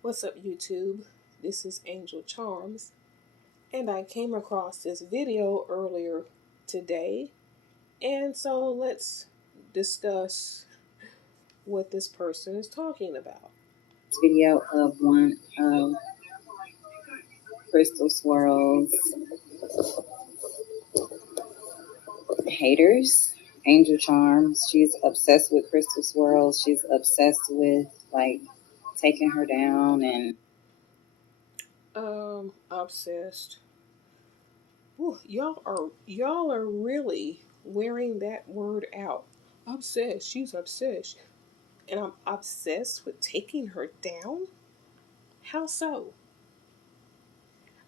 What's up, YouTube? This is Angel Charms, and I came across this video earlier today, and so let's discuss what this person is talking about. Video of one of Crystal Swirlz haters, Angel Charms. She's obsessed with Crystal Swirlz. She's obsessed with taking her down and Obsessed. Ooh, y'all are really wearing that word out. Obsessed. She's obsessed, and I'm obsessed with taking her down. How so?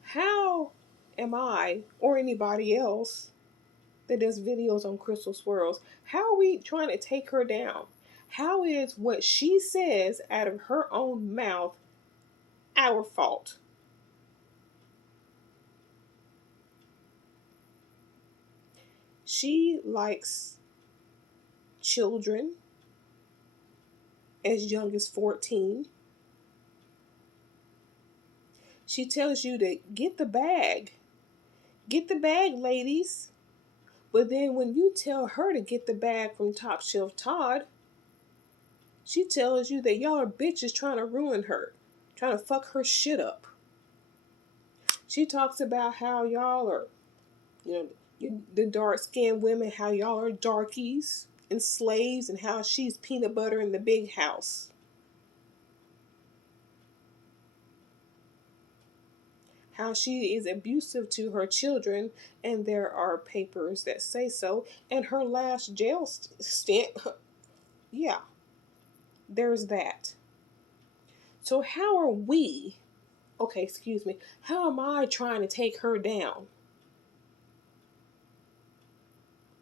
How am I or anybody else that does videos on Crystal Swirls? How are we trying to take her down? How is what she says out of her own mouth our fault? She likes children as young as 14. She tells you to get the bag. Get the bag, ladies. But then when you tell her to get the bag from Top Shelf Todd, she tells you that y'all are bitches trying to ruin her, trying to fuck her shit up. She talks about how y'all are, the dark skinned women, how y'all are darkies and slaves, and how she's peanut butter in the big house. How she is abusive to her children, and there are papers that say so. And her last jail stint, yeah, there's that. So, how are we, okay, excuse me, how am I trying to take her down?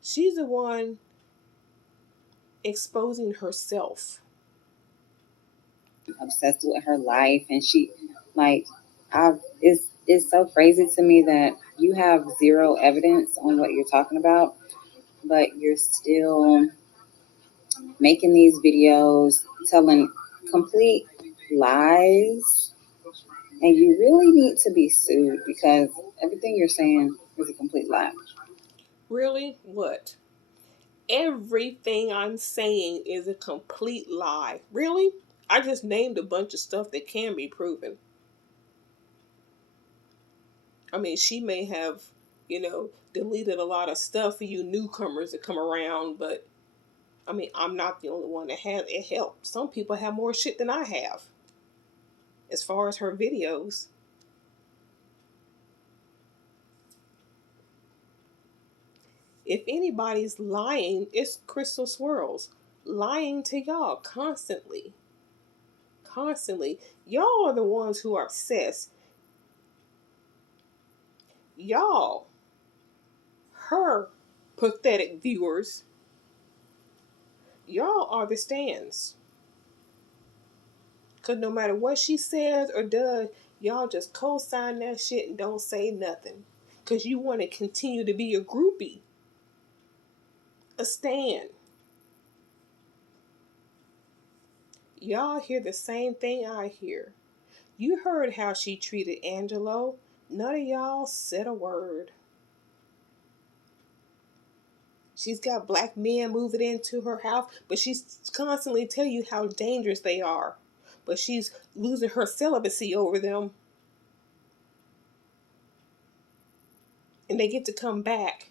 She's the one exposing herself. obsessed with her life. And she, like, it's so crazy to me that you have zero evidence on what you're talking about, but you're still making these videos telling complete lies. And you really need to be sued because everything you're saying is a complete lie. Really? What? Everything I'm saying is a complete lie. Really? I just named a bunch of stuff that can be proven. I mean, she may have, deleted a lot of stuff for you newcomers that come around, but I mean, I'm not the only one that has it helped. Some people have more shit than I have as far as her videos. If anybody's lying, it's Crystal Swirls. Lying to y'all constantly. Constantly. Y'all are the ones who are obsessed. Y'all, her pathetic viewers, y'all are the stands. Because no matter what she says or does, y'all just co-sign that shit and don't say nothing. Because you want to continue to be a groupie, a stand. Y'all hear the same thing I hear. You heard how she treated Angelo. None of y'all said a word. She's got black men moving into her house, but she's constantly telling you how dangerous they are. But she's losing her celibacy over them. And they get to come back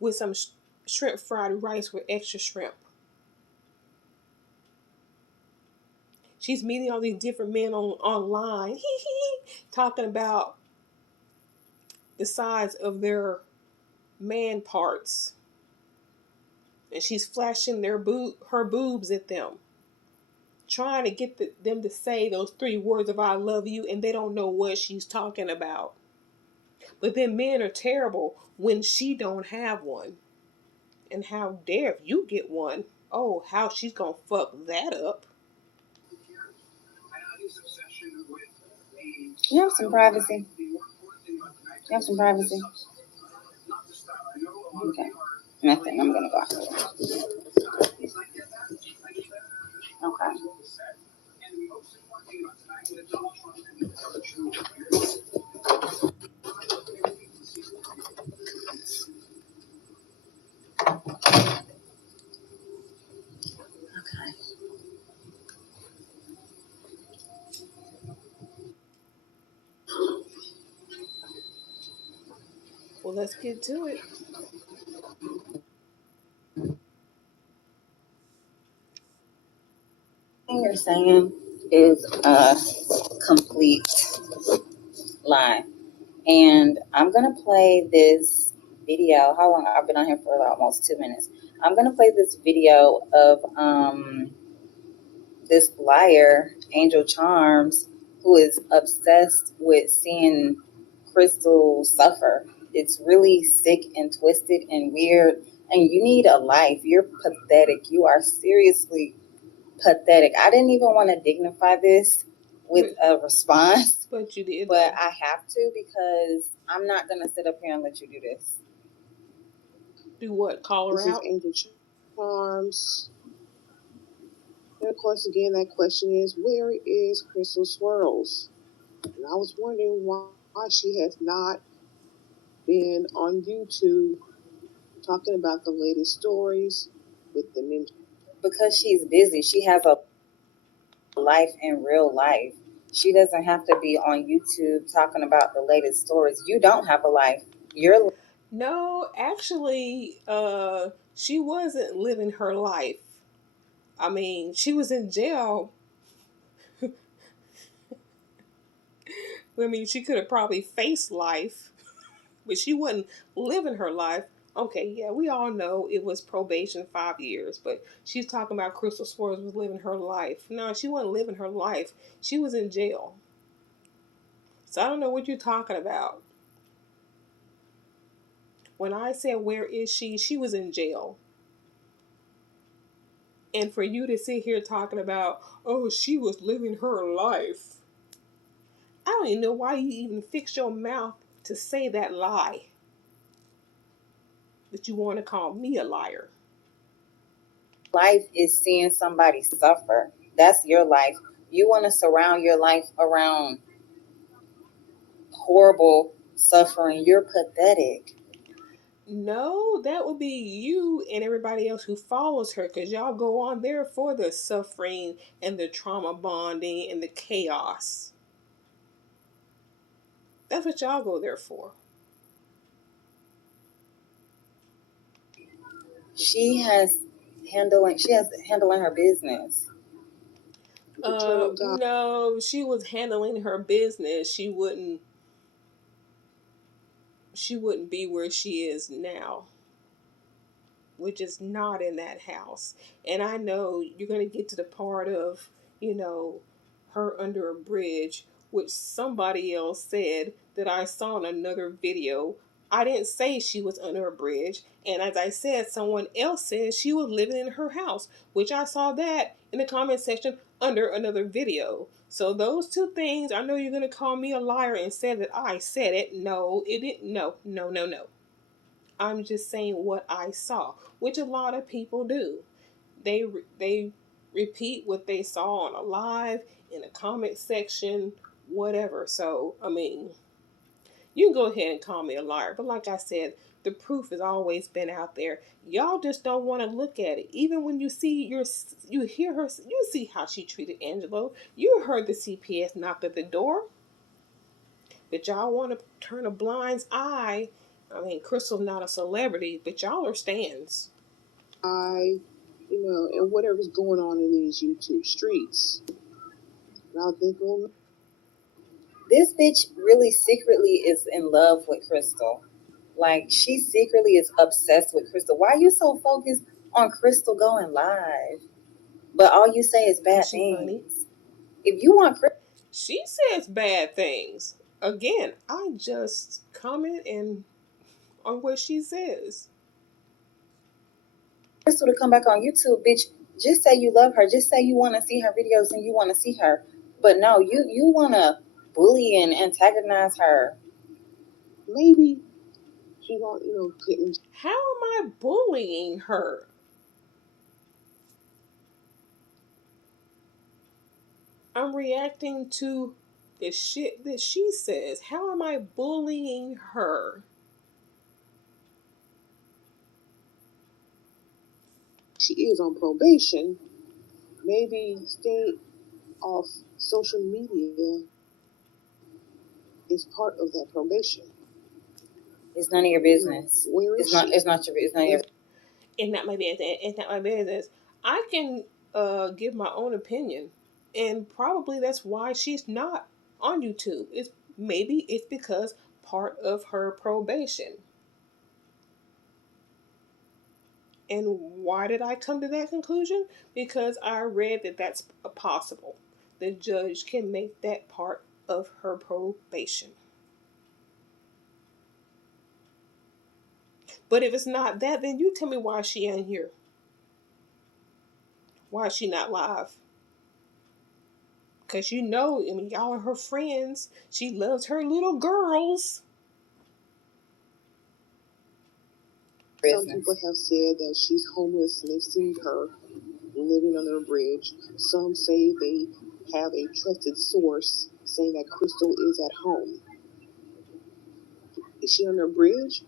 with some shrimp fried rice with extra shrimp. She's meeting all these different men online, talking about the size of their man parts. And she's flashing her boobs at them, trying to get them to say those 3 words of I love you, and they don't know what she's talking about. But then men are terrible when she don't have one. And how dare if you get one? Oh, how she's gonna fuck that up. You have some privacy. You have some privacy. Okay. Nothing. I'm gonna go. Okay. Well, let's get to it. Thing you're saying is a complete lie. And I'm gonna play this video. How long? I've been on here for almost 2 minutes. I'm gonna play this video of this liar, Angel Charms, who is obsessed with seeing Crystal suffer. It's really sick and twisted and weird. And you need a life. You're pathetic. You are seriously pathetic. I didn't even want to dignify this with But a response, but you did but though. I have to because I'm not going to sit up here and let you do this. Do what? Call her This is out? Angel Charms. And of course, again, that question is, where is Crystal Swirlz? And I was wondering why she has not been on YouTube talking about the latest stories with the ninja. Because she's busy. She has a life in real life. She doesn't have to be on YouTube talking about the latest stories. You don't have a life. You're No, actually, she wasn't living her life. I mean, she was in jail. I mean, she could have probably faced life, but she wasn't living her life. Okay, yeah, we all know it was probation 5 years, but she's talking about Crystal Swirlz was living her life. No, she wasn't living her life. She was in jail. So I don't know what you're talking about. When I said, where is she? She was in jail. And for you to sit here talking about, oh, she was living her life. I don't even know why you even fixed your mouth to say that lie. That you want to call me a liar. life is seeing somebody suffer. That's your life. You want to surround your life around horrible suffering. You're pathetic. No, that would be you and everybody else who follows her because y'all go on there for the suffering and the trauma bonding and the chaos. That's what y'all go there for. She has handling her business. Eternal God. No, she was handling her business. She wouldn't be where she is now, which is not in that house. And I know you're going to get to the part of, you know, her under a bridge, which somebody else said that I saw in another video. I didn't say she was under a bridge. And as I said, someone else said she was living in her house, which I saw that in the comment section under another video. So those two things, I know you're going to call me a liar and say that I said it. No, it didn't. No, no, no, no. I'm just saying what I saw, which a lot of people do. They repeat what they saw on a live, in a comment section, whatever. So I mean, you can go ahead and call me a liar, but like I said, the proof has always been out there. Y'all just don't want to look at it. Even when you hear her, you see how she treated Angelo. You heard the CPS knock at the door, but y'all want to turn a blind eye. I mean, Crystal's not a celebrity, but y'all are stans. And whatever's going on in these YouTube streets. And I think, well, This bitch really secretly is in love with Crystal. Like, she secretly is obsessed with Crystal. Why are you so focused on Crystal going live? But all you say is Cause bad she funny. things. If you want She says bad things. Again, I just comment and on what she says. Crystal to come back on YouTube, bitch, just say you love her. Just say you want to see her videos and you want to see her. But no, you want to bully and antagonize her. maybe she won't, get How am I bullying her? I'm reacting to the shit that she says. How am I bullying her? She is on probation. Maybe stay off social media is part of that probation. It's none of your business. Where is It's not. she? It's not your. It's none of your. It's not my business. It's not my business. I can give my own opinion, and probably that's why she's not on YouTube. It's maybe it's because part of her probation. And why did I come to that conclusion? Because I read that that's possible. The judge can make that part of her probation. But if it's not that, then you tell me why she ain't here. Why is she not live? Because I mean, y'all are her friends. She loves her little girls. Some people have said that she's homeless and they've seen her living under a bridge. Some say they have a trusted source saying that Crystal is at home. Is she under a bridge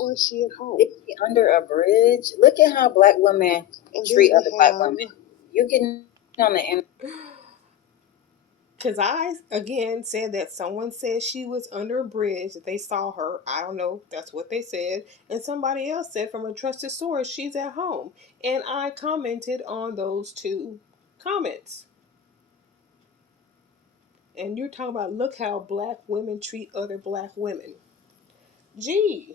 or is she at home? Is she under a bridge? Look at how black women treat other black women. You getting on the end. Because I, again, said that someone said she was under a bridge, that they saw her. I don't know. That's what they said. And somebody else said from a trusted source, she's at home. And I commented on those two comments. And you're talking about, look how black women treat other black women. Gee,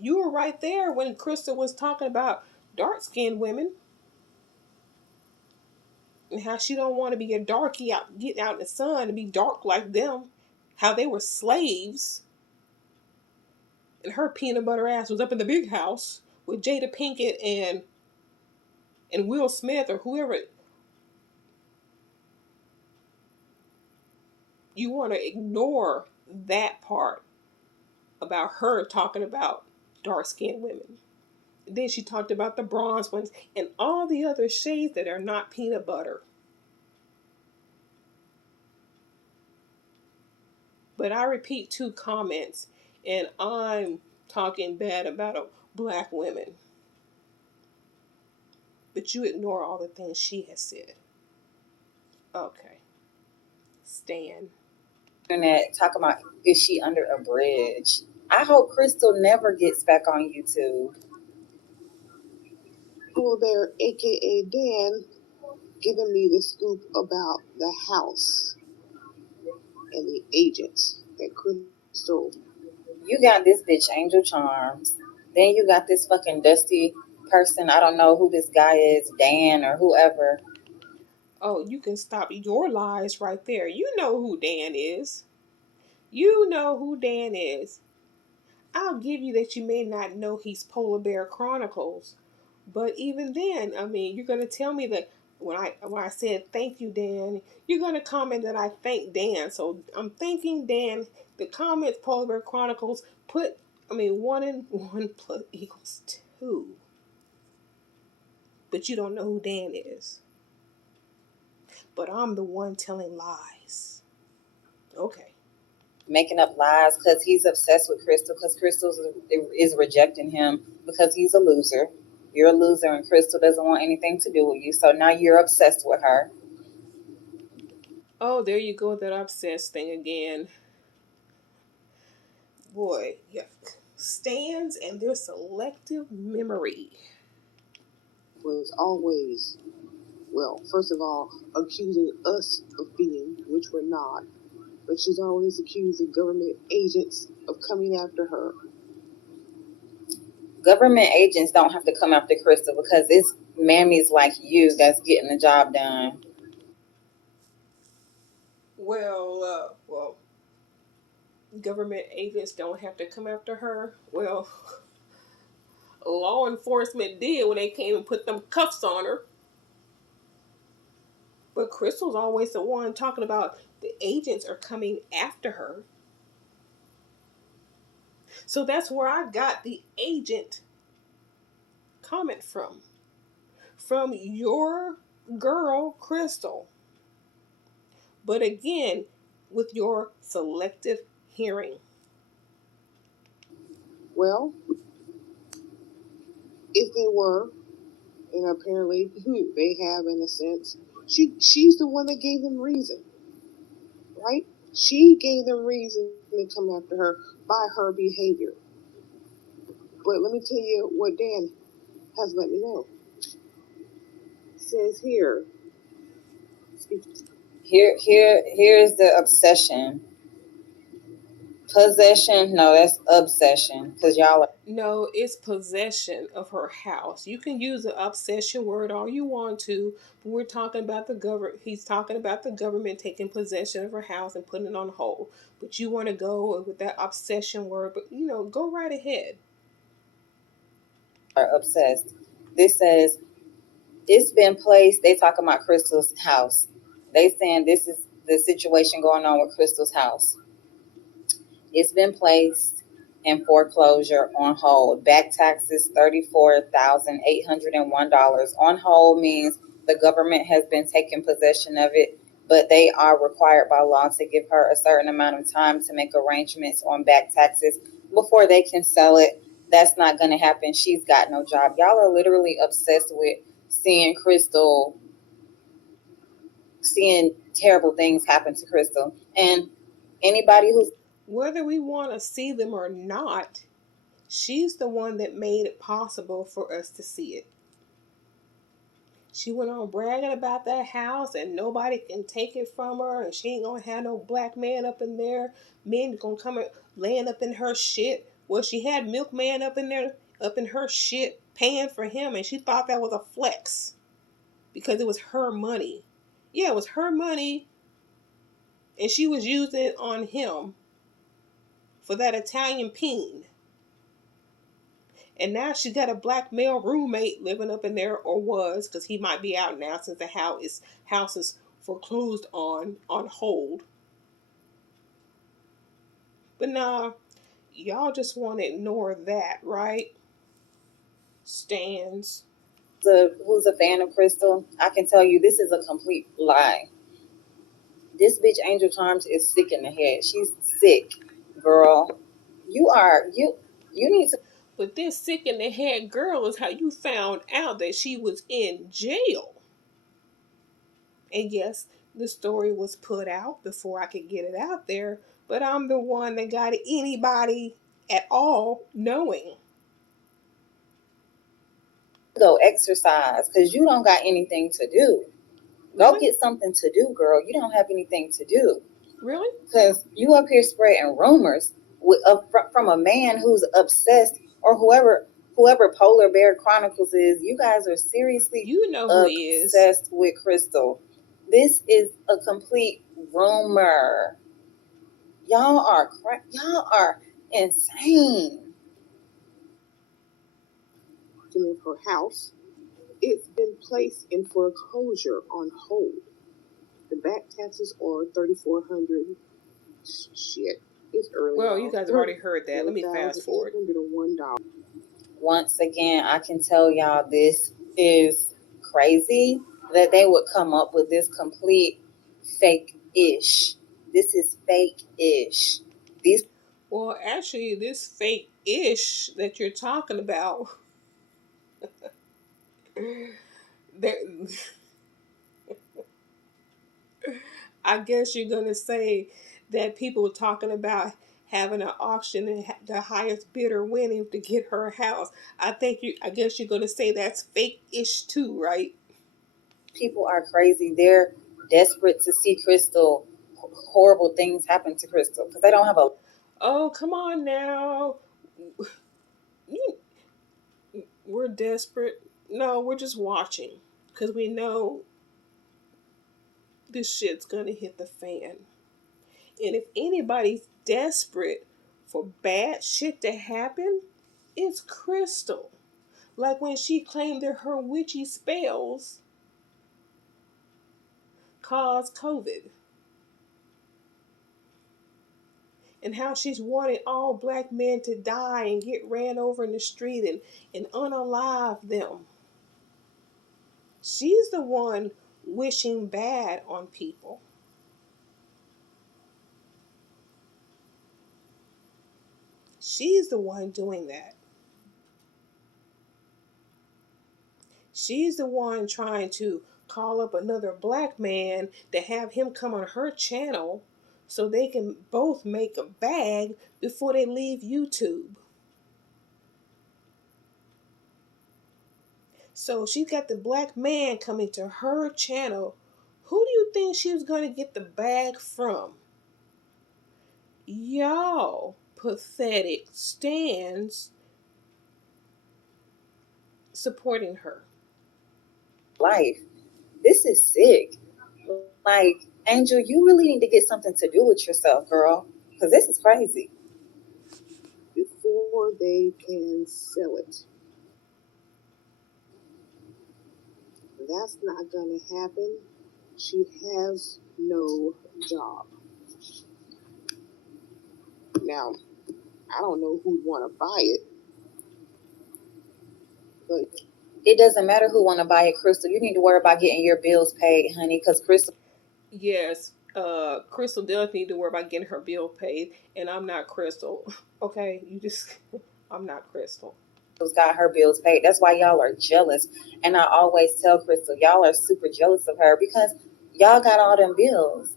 you were right there when Krista was talking about dark-skinned women and how she don't want to be a darkie out, get out in the sun and be dark like them. How they were slaves. And her peanut butter ass was up in the big house with Jada Pinkett and Will Smith or whoever. You want to ignore that part about her talking about dark-skinned women. Then she talked about the bronze ones and all the other shades that are not peanut butter. But I repeat two comments, and I'm talking bad about black women. But you ignore all the things she has said. Okay. Stan. Internet talking about, is she under a bridge? I hope Crystal never gets back on YouTube. Well, there, aka Dan, giving me the scoop about the house and the agents that Crystal. You got this bitch Angel Charms. Then you got this fucking dusty person. I don't know who this guy is, Dan or whoever. Oh, you can stop your lies right there. You know who Dan is. You know who Dan is. I'll give you that you may not know he's Polar Bear Chronicles, but even then, I mean, you're gonna tell me that when I said thank you, Dan, you're gonna comment that I thank Dan. So I'm thanking Dan. The comments Polar Bear Chronicles put, I mean, 1 and 1 plus equals 2, but you don't know who Dan is. But I'm the one telling lies. Okay. Making up lies because he's obsessed with Crystal, because Crystal is rejecting him because he's a loser. You're a loser and Crystal doesn't want anything to do with you. So now you're obsessed with her. Oh, there you go with that obsessed thing again. Boy, yuck. Stands and their selective memory. Was always, well, first of all, accusing us of being, which we're not, but she's always accusing government agents of coming after her. Government agents don't have to come after Crystal because it's mammies like you that's getting the job done. Well, government agents don't have to come after her. Well, law enforcement did when they came and put them cuffs on her. But Crystal's always the one talking about the agents are coming after her. So that's where I got the agent comment from. From your girl, Crystal. But again, with your selective hearing. Well, if they were, and apparently they have in a sense, she's the one that gave them reason, right? She gave them reason to come after her by her behavior. But let me tell you what Dan has let me know. It says here, Here's the obsession. Possession? No, that's obsession. Because y'all are No, it's possession of her house. You can use the obsession word all you want to, but we're talking about the government. He's talking about the government taking possession of her house and putting it on hold. But you want to go with that obsession word, but go right ahead. obsessed. This says it's been placed. They talking about Crystal's house. They saying this is the situation going on with Crystal's house. It's been placed in foreclosure on hold. Back taxes $34,801. On hold means the government has been taking possession of it, but they are required by law to give her a certain amount of time to make arrangements on back taxes before they can sell it. That's not going to happen. She's got no job. Y'all are literally obsessed with seeing Crystal, seeing terrible things happen to Crystal. And anybody who's Whether we want to see them or not, she's the one that made it possible for us to see it. She went on bragging about that house and nobody can take it from her, and she ain't gonna have no black man up in there. Men gonna come laying up in her shit. Well, she had milkman up in there, up in her shit, paying for him, and she thought that was a flex because it was her money. Yeah, it was her money, and she was using it on him for that Italian peen. And now she got a black male roommate living up in there, or was, because he might be out now since the house is foreclosed on hold. But nah, y'all just want to ignore that, right? Stands. who's a fan of Crystal, I can tell you this is a complete lie. This bitch Angel Charms is sick in the head. She's sick, girl. You need to But this sick in the head girl is how you found out that she was in jail. And yes, the story was put out before I could get it out there, but I'm the one that got anybody at all knowing. go exercise because you don't got anything to do. Go Really? get something to do, girl. You don't have anything to do Really? because you up here spreading rumors from a man who's obsessed, or whoever Polar Bear Chronicles is. You guys are seriously You know who he is. obsessed with Crystal. This is a complete rumor. Y'all are insane. of her house, it's been placed in foreclosure on hold. The back taxes are $3,400. Shit, it's early, Well, you y'all. guys have already heard that. Let me fast forward. $34,801. Once again, I can tell y'all this is crazy that they would come up with this complete fake ish. This is fake ish. These Well, actually, this fake ish that you're talking about, there, I guess you're gonna say that people were talking about having an auction and the highest bidder winning to get her house. I guess you're gonna say that's fake ish too, right? people are crazy. They're desperate to see Crystal, horrible things happen to Crystal because they don't have a Oh, come on now. You, we're desperate. No, we're just watching because we know this shit's gonna hit the fan. And if anybody's desperate for bad shit to happen, it's Crystal. Like when she claimed that her witchy spells caused COVID. And how she's wanted all black men to die and get ran over in the street and unalive them. She's the one wishing bad on people. She's the one doing that. She's the one trying to call up another black man to have him come on her channel so they can both make a bag before they leave YouTube. So she's got the black man coming to her channel. Who do you think she was going to get the bag from? Y'all pathetic stands supporting her. Life. This is sick. Like, Angel, you really need to get something to do with yourself, girl, because this is crazy. Before they can sell it. That's not going to happen. She has no job. Now, I don't know who'd want to buy it, but It doesn't matter who want to buy it, Crystal. You need to worry about getting your bills paid, honey, because Crystal. Yes, Crystal does need to worry about getting her bill paid, and I'm not Crystal. Okay, I'm not Crystal. Got her bills paid. That's why y'all are jealous. And I always tell Crystal, y'all are super jealous of her because y'all got all them bills.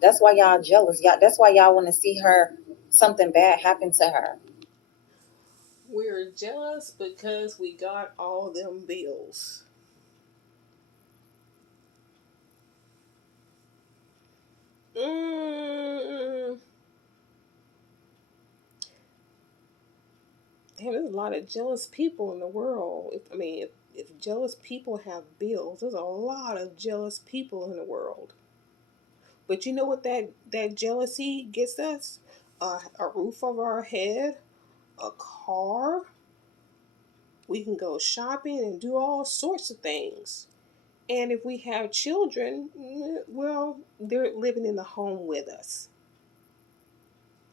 That's why y'all jealous. That's why y'all want to see her something bad happen to her. We're jealous because we got all them bills. Mm. Damn, there's a lot of jealous people in the world. If jealous people have bills, there's a lot of jealous people in the world. But you know what that jealousy gets us? A roof over our head, a car. We can go shopping and do all sorts of things. And if we have children, well, they're living in the home with us.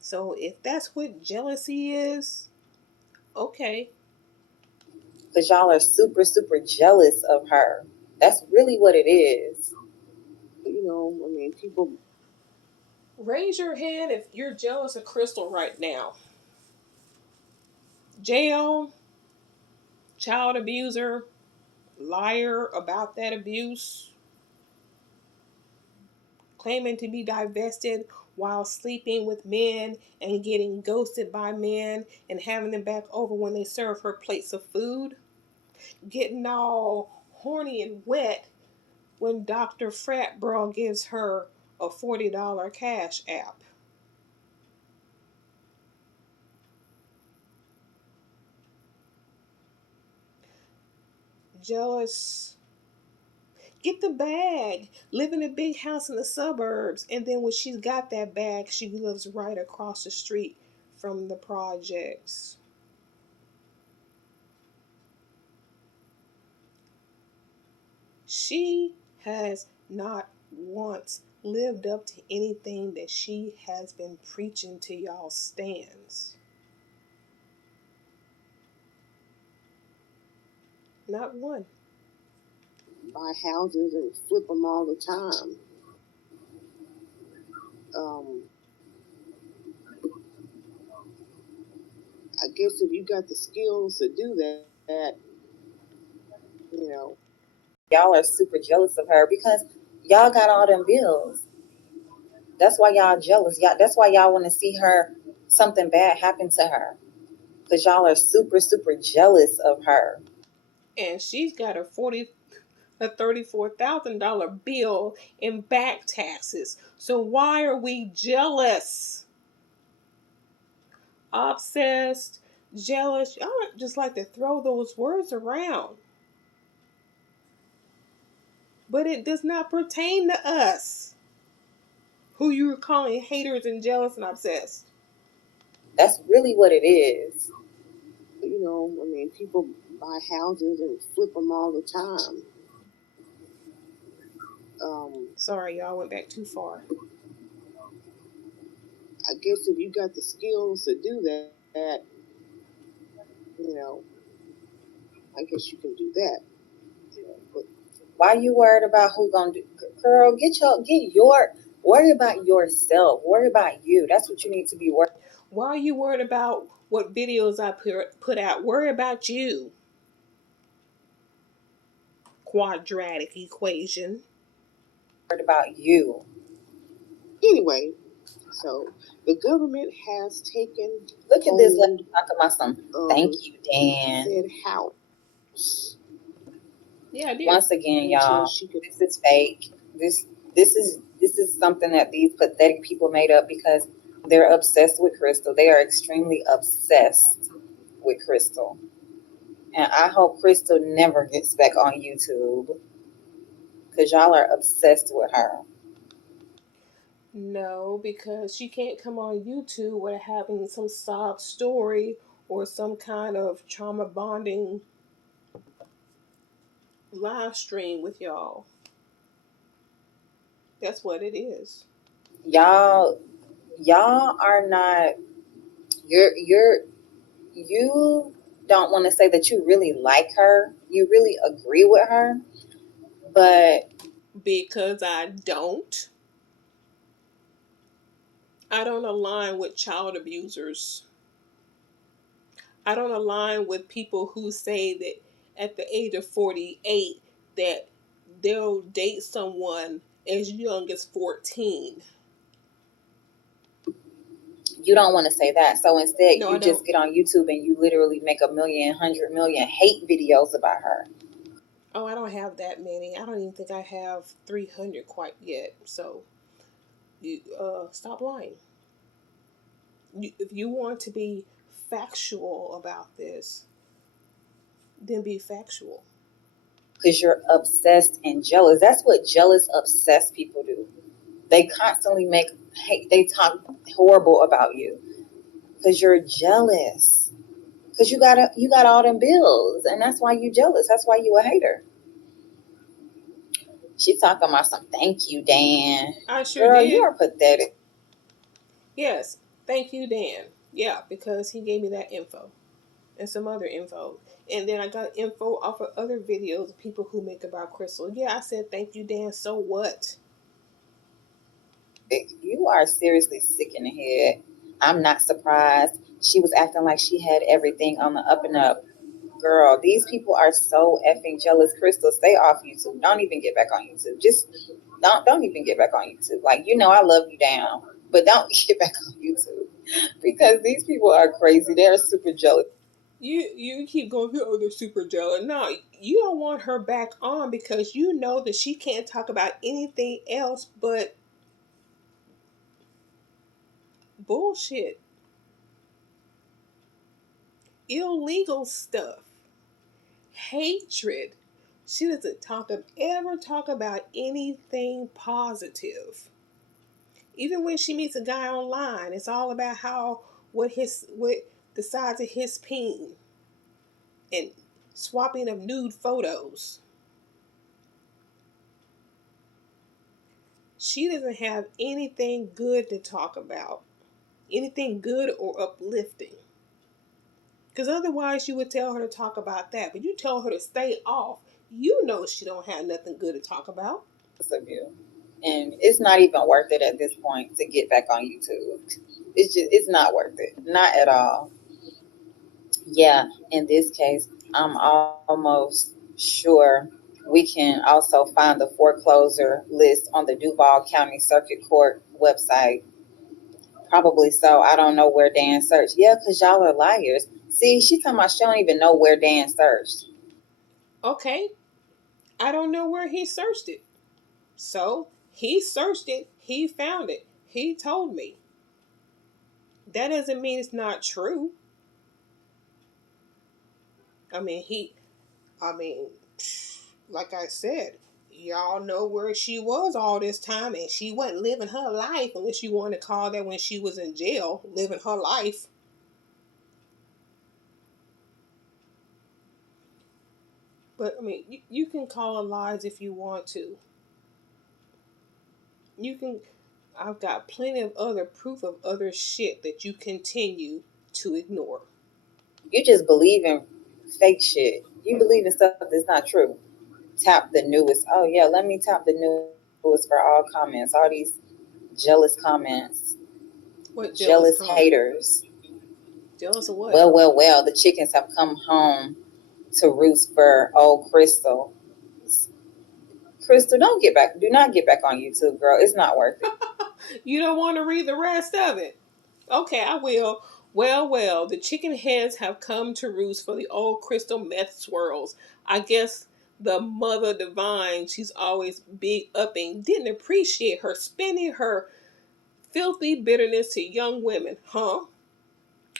So if that's what jealousy is, okay. Because y'all are super, super jealous of her. That's really what it is. People. Raise your hand if you're jealous of Crystal right now. Jail, child abuser, liar about that abuse, claiming to be divested while sleeping with men and getting ghosted by men and having them back over when they serve her plates of food, getting all horny and wet when Dr. Frat Bro gives her a $40 cash app. Jealous. Get the bag. Live in a big house in the suburbs. And then when she's got that bag, she lives right across the street from the projects. She has not once lived up to anything that she has been preaching to y'all stands. Not one. Buy houses and flip them all the time. I guess if you got the skills to do that, you know. Y'all are super jealous of her because y'all got all them bills. That's why y'all jealous. That's why y'all want to see her something bad happen to her. Because y'all are super, super jealous of her. And she's got a $34,000 bill in back taxes. So why are we jealous? Obsessed, jealous. Y'all just like to throw those words around. But it does not pertain to us. Who you were calling haters and jealous and obsessed. That's really what it is. People buy houses and flip them all the time. Sorry, y'all went back too far. I guess if you got the skills to do that, I guess you can do that. Why you worried about who gonna do? Girl, worry about yourself. Worry about you. That's what you need to be worried. Why are you worried about what videos I put out? Worry about you. Quadratic equation. About you. Anyway, so the government has taken Look at this lady hold talking about some. Thank you, Dan. said house. Yeah, I did. Once again, until y'all, she could. this is fake. This is something that these pathetic people made up because they're obsessed with Crystal. They are extremely obsessed with Crystal. And I hope Crystal never gets back on YouTube because y'all are obsessed with her. No, because she can't come on YouTube without having some sob story or some kind of trauma bonding live stream with y'all. That's what it is. Y'all are not you don't want to say that you really like her. You really agree with her, but Because I don't. I don't align with child abusers. I don't align with people who say that at the age of 48 that they'll date someone as young as 14. you don't want to say that. So instead, No, I you don't. just get on YouTube and you literally make 100 million hate videos about her. Oh, I don't have that many. I don't even think I have 300 quite yet. So, you stop lying. If you want to be factual about this, then be factual. Because you're obsessed and jealous. That's what jealous, obsessed people do. They constantly they talk horrible about you because you're jealous. Because you got all them bills, and that's why you jealous. That's why you a hater. She talking about some thank you, Dan. I sure Girl, you did. are pathetic. Yes. Thank you, Dan. Yeah, because he gave me that info and some other info. And then I got info off of other videos of people who make about Crystal. Yeah, I said thank you, Dan. So what? You are seriously sick in the head. I'm not surprised. She was acting like she had everything on the up and up. Girl, these people are so effing jealous. Crystal, stay off YouTube. Don't even get back on YouTube. Just don't even get back on YouTube. Like, I love you down, but don't get back on YouTube because these people are crazy. They're super jealous. You keep going, oh, they're super jealous. No, you don't want her back on because you know that she can't talk about anything else but bullshit, illegal stuff, hatred. She doesn't ever talk about anything positive. Even when she meets a guy online, it's all about what the size of his peen and swapping of nude photos. She doesn't have anything good to talk about, anything good or uplifting. Because otherwise, you would tell her to talk about that, but you tell her to stay off. You know she don't have nothing good to talk about. Of you. And it's not even worth it at this point to get back on YouTube. It's not worth it. Not at all. Yeah, in this case, I'm almost sure we can also find the foreclosure list on the Duval County Circuit Court website. Probably so. I don't know where Dan searched. Yeah, because y'all are liars. See, she talking about she don't even know where Dan searched. Okay, I don't know where he searched it. So he searched it, he found it, he told me. That doesn't mean it's not true. I mean, I mean, like I said, y'all know where she was all this time, and she wasn't living her life unless you want to call that when she was in jail, living her life. But I mean, you can call her lies if you want to. You can. I've got plenty of other proof of other shit that you continue to ignore. You just believe in fake shit. You believe in stuff that's not true. tap the newest. Oh yeah, let me tap the newest for all comments. All these jealous comments, What jealous jealous comment? haters. Jealous of what? Well. The chickens have come home to roost for old Crystal. Crystal, don't get back. Do not get back on YouTube, girl. It's not worth it. You don't want to read the rest of it? Okay, I will. Well, the chicken heads have come to roost for the old crystal meth swirls. I guess the mother divine she's always big upping didn't appreciate her spending her filthy bitterness to young women, huh?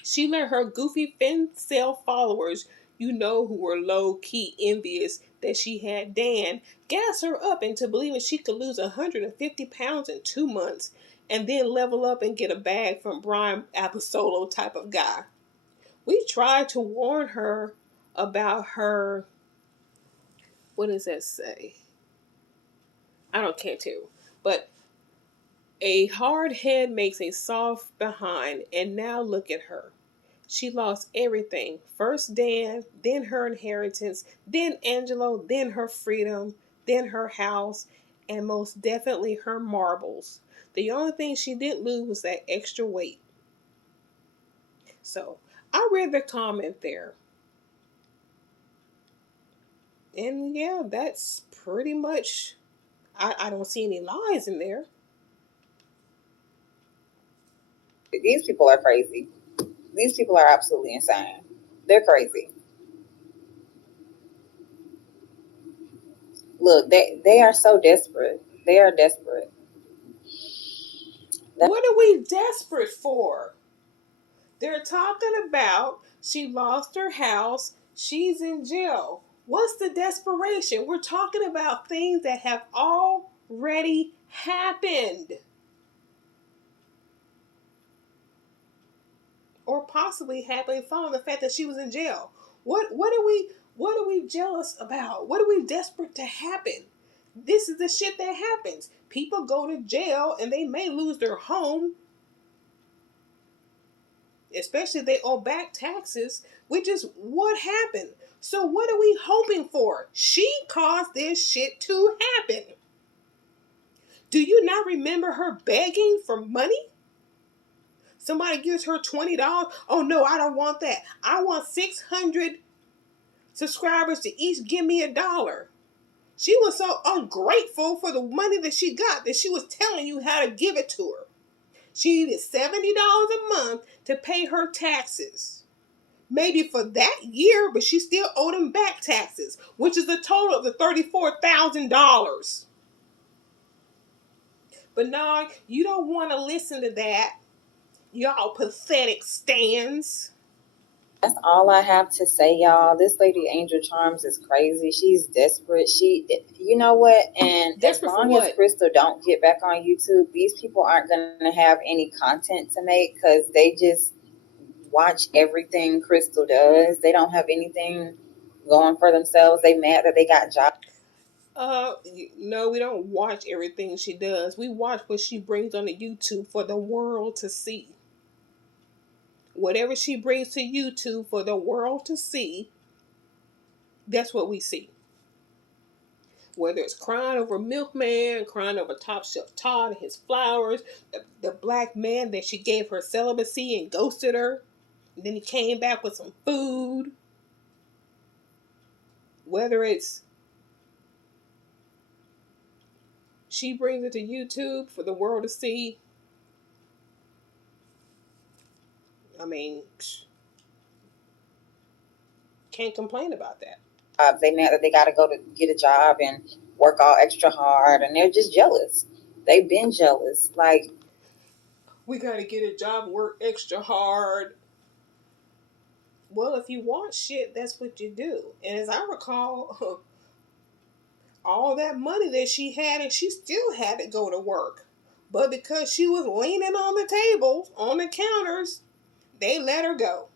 She let her goofy cell followers, who were low key envious that she had Dan, gas her up into believing she could lose 150 pounds in 2 months and then level up and get a bag from Brian Apostolo type of guy. We tried to warn her about her. What does that say? I don't care to. But a hard head makes a soft behind, and now look at her. She lost everything. First Dan, then her inheritance, then Angelo, then her freedom, then her house, and most definitely her marbles. The only thing she didn't lose was that extra weight. So I read the comment there. And yeah, that's pretty much, I don't see any lies in there. These people are crazy. These people are absolutely insane. They're crazy. Look, they are so desperate. They are desperate. What are we desperate for? They're talking about she lost her house, she's in jail. What's the desperation? We're talking about things that have already happened. Or possibly happened following the fact that she was in jail. What are we jealous about? What are we desperate to happen? This is the shit that happens. People go to jail and they may lose their home, especially if they owe back taxes, which is what happened. So what are we hoping for? She caused this shit to happen. Do you not remember her begging for money? Somebody gives her $20. Oh no, I don't want that. I want 600 subscribers to each give me $1. She was so ungrateful for the money that she got that she was telling you how to give it to her. She needed $70 a month to pay her taxes. Maybe for that year, but she still owed him back taxes, which is the total of the $34,000. But no, you don't want to listen to that. Y'all pathetic stands. That's all I have to say, y'all. This lady Angel Charms is crazy. She's desperate. You know what? And Desperate as long as Crystal don't get back on YouTube, these people aren't gonna have any content to make because they just watch everything Crystal does. They don't have anything going for themselves. They mad that they got jobs. No, we don't watch everything she does. We watch what she brings on the YouTube for the world to see. Whatever she brings to YouTube for the world to see, that's what we see. Whether it's crying over Milkman, crying over Top Chef Todd and his flowers, the black man that she gave her celibacy and ghosted her, and then he came back with some food. Whether it's she brings it to YouTube for the world to see, I mean, can't complain about that. They mad that they got to go to get a job and work all extra hard, and they're just jealous. They've been jealous. Like, we got to get a job, work extra hard. Well, if you want shit, that's what you do. And as I recall, all that money that she had, and she still had to go to work. But because she was leaning on the tables, on the counters, they let her go.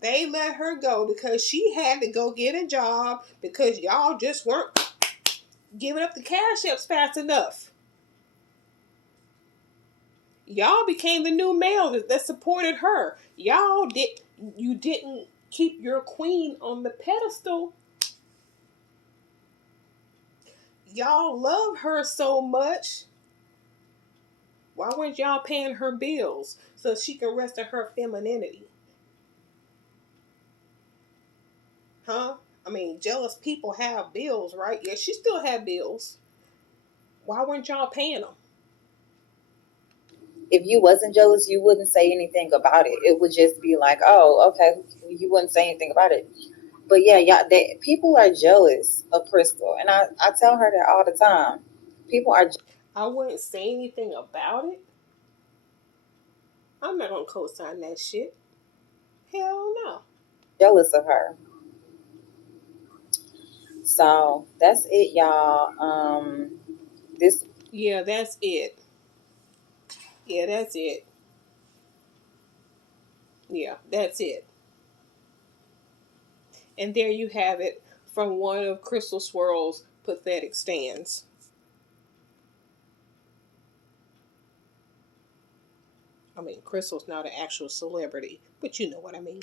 They let her go because she had to go get a job because y'all just weren't giving up the cash apps fast enough. Y'all became the new male that supported her. You didn't keep your queen on the pedestal. Y'all love her so much. Why weren't y'all paying her bills so she can rest in her femininity? Huh? I mean, jealous people have bills, right? Yeah, she still had bills. Why weren't y'all paying them? If you wasn't jealous, you wouldn't say anything about it. It would just be like, oh, okay, you wouldn't say anything about it. But yeah, people are jealous of Crystal, and I tell her that all the time. People are I wouldn't say anything about it. I'm not gonna co-sign that shit. Hell no. jealous of her. So that's it, y'all. This Yeah, that's it. Yeah, that's it. Yeah, that's it. And there you have it from one of Crystal Swirl's pathetic stands. I mean, Crystal's not an actual celebrity, but you know what I mean.